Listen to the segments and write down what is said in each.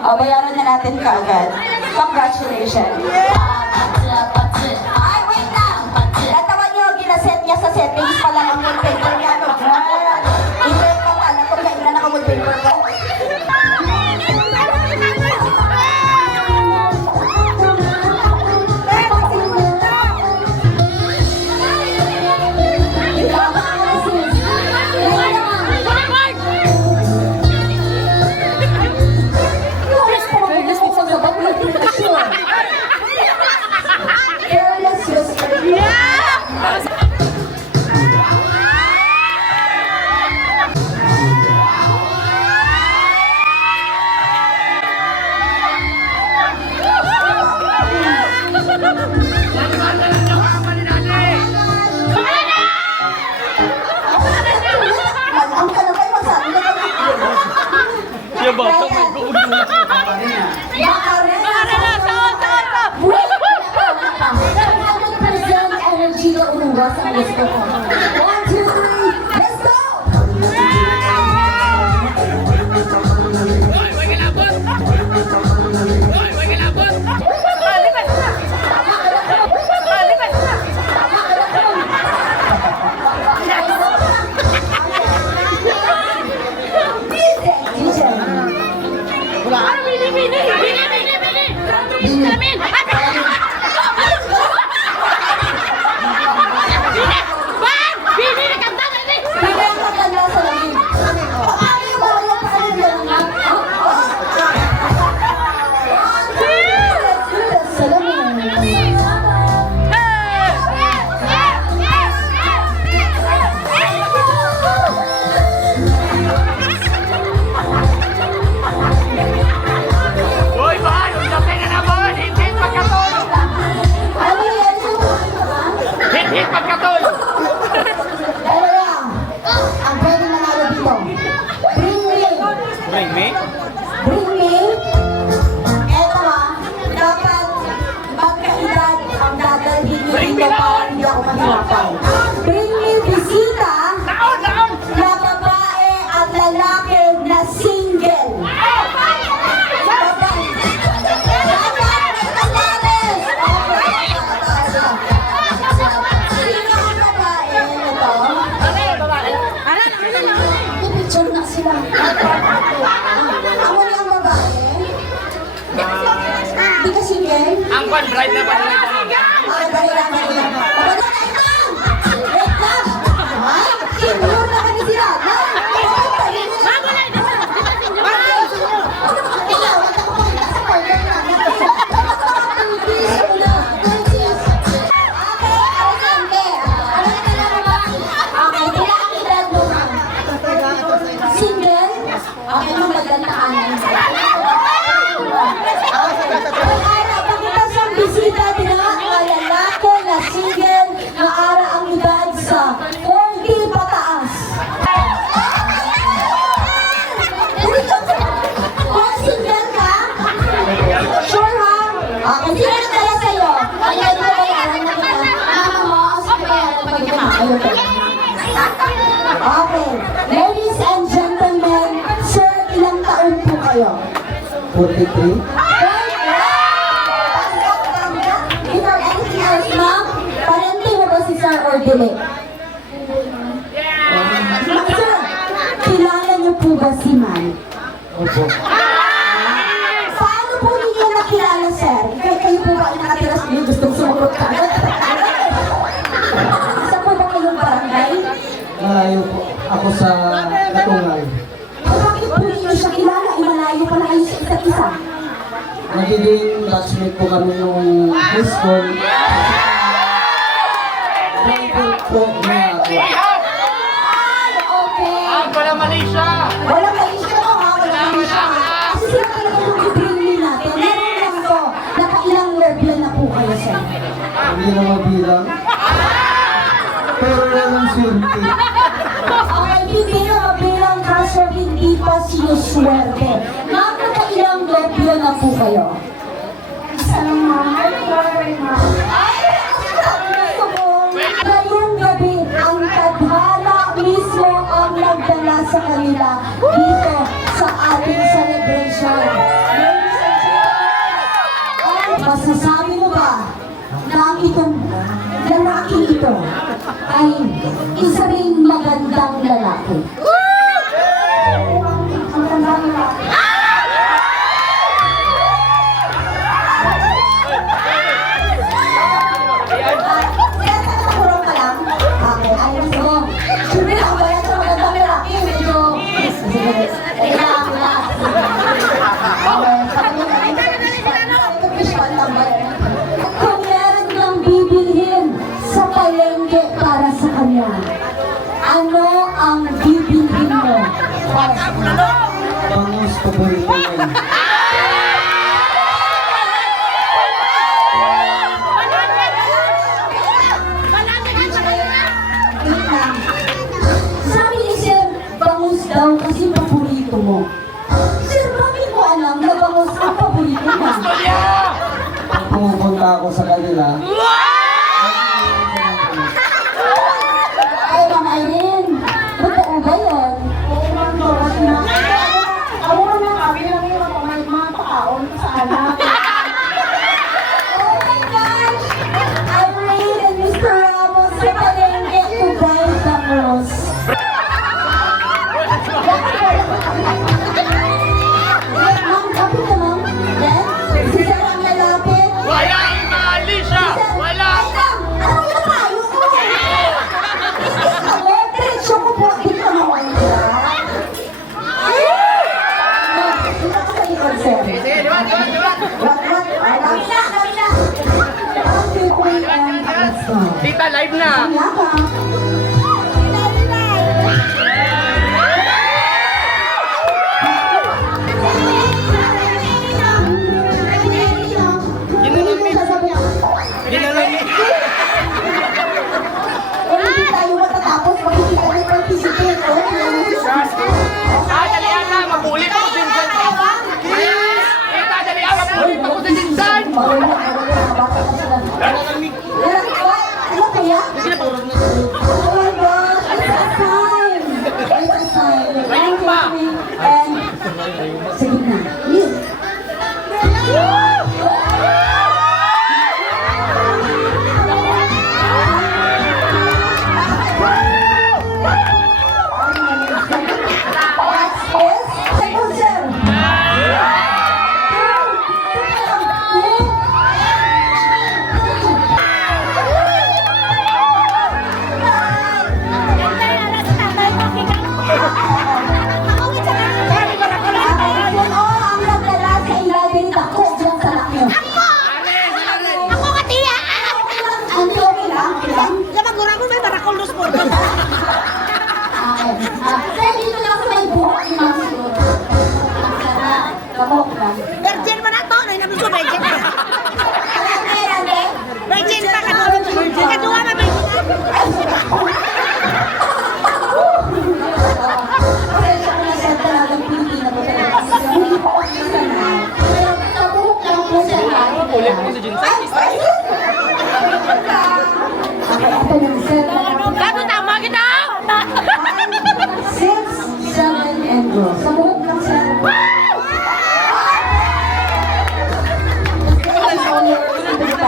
O, bayaran na natin kaagad. Congratulations. Ay, wait lang! Natawan nyo, ginaset niya sa settings pa lang ang mood paper niya. Hindi pa pala kung kailan naka-mood paper ka. Let's go. 1, 2, 3, let's go! Bring me? Bring me. Eto dapat magkaedad ang dadalhin niyo dito para hindi ako mahirapan. Bring me bisita na babae at lalaki na single. Picture na sila. Ako niya ang babae. Hindi ka single? Ang one bride na ba? Dali lang. Wait lang! Ay, single na kami sila. Okay, ladies and gentlemen, sir, ilang taon po kayo? 43. Is there anything else, ma'am? Parente mo ba si sir or dili? Sir, kilala niyo po ba si ma'am? Opo. Paano po ninyo nakilala, sir? Kayo po ba ay nakatira sa inyo? Gustong sumagot ka? Isa po ba kayong barangay? Malayo po ako sa Katungay. Bakit po ninyo siya kilala? Imalayo pala kayo sa isa't isa. Nagiging batchmate po kami nung high school. Grade po na ako. Okay. Wala Malaysia! Walang maisya ko ha, walang maisya. Kasi sila talaga yung i-bring natin. Meron lang to, nakailang level na po kayo, sir. Hindi na mabilang. Pero lang swerte. Okay, hindi na mabilang kaso hindi pa sinuswerte. Ma'am, nakailang level na po kayo? Isa lang, ma'am. Ay, gusto ko. Ngayong gabi, ang tadhana mismo ang nagdala sa kanila dito sa ating celebration. Masasabi mo ba na ang itong lalaking ito ay isa ring magandang lalaki? Ang magandang lalaki. Kurong ka lang. Okay, ayos mo. Siyempre ako ba yan sa magandang lalaki? Medyo... Kailangan lang. Okay, sa kanya visual lang ba yan? Kung meron kang bibilhin sa palengke para sa kanya, ano ang bibilhin mo? Bangus, paborito niya. Wait lang. Sabi ni Sir, bangus daw kasi paborito mo. Sir, bakit mo alam na bangus ang paborito mo? Pag pumupunta ako sa kanila, Ay, Ma'am Irene, totoo ba yun? Oo, ma'am, bawas na. Ako na kami lang yung mga taon sa anak. Oh my gosh! Irene and Mr. Ramos sa palengke to buy bangus. Ma'am, kapit na ma'am. Yan, si Sir ang lalapit. Walang mali siya! Walang... Ano yung tayo ko? Ako, diretso ko po. Dito na ako. Dito ako sa ikon, sir. Sige, diba? Okay, queen and let's go. Tita, live na! Wala ka. Hindi ko sasabihin. Hindi tayo matatapos pag hindi kami participate. Dalian na! Makulit ako din dyan! Tita, dalian! Makulit ako din dyan! Bata ka sila. Ano kaya? Oh my gosh, it's a sign. It's a sign. Ayun pa. And, sige na. Yes. Second, sir. Ang nagdala sa ilalim ng dako dyan sa lakyo. Ang okay lang, okay lang. Sir, dito lang sa may buhok ni Ma'am siguro. Kamok lang. Virgin pa na to, na namin ko virgin. Virgin pa ka doon. Kadua na virgin. Pasensya ko na sir, talagang Pilipina po talaga. Hindi po ako sanay. Pero sa buhok lang po sir. Makulit ko si Jinsay. Okay, ito yung sir. Gato tama kita. 6, 7, and go. Sa buhok lang sir.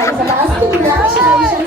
Sa taas, congratulations.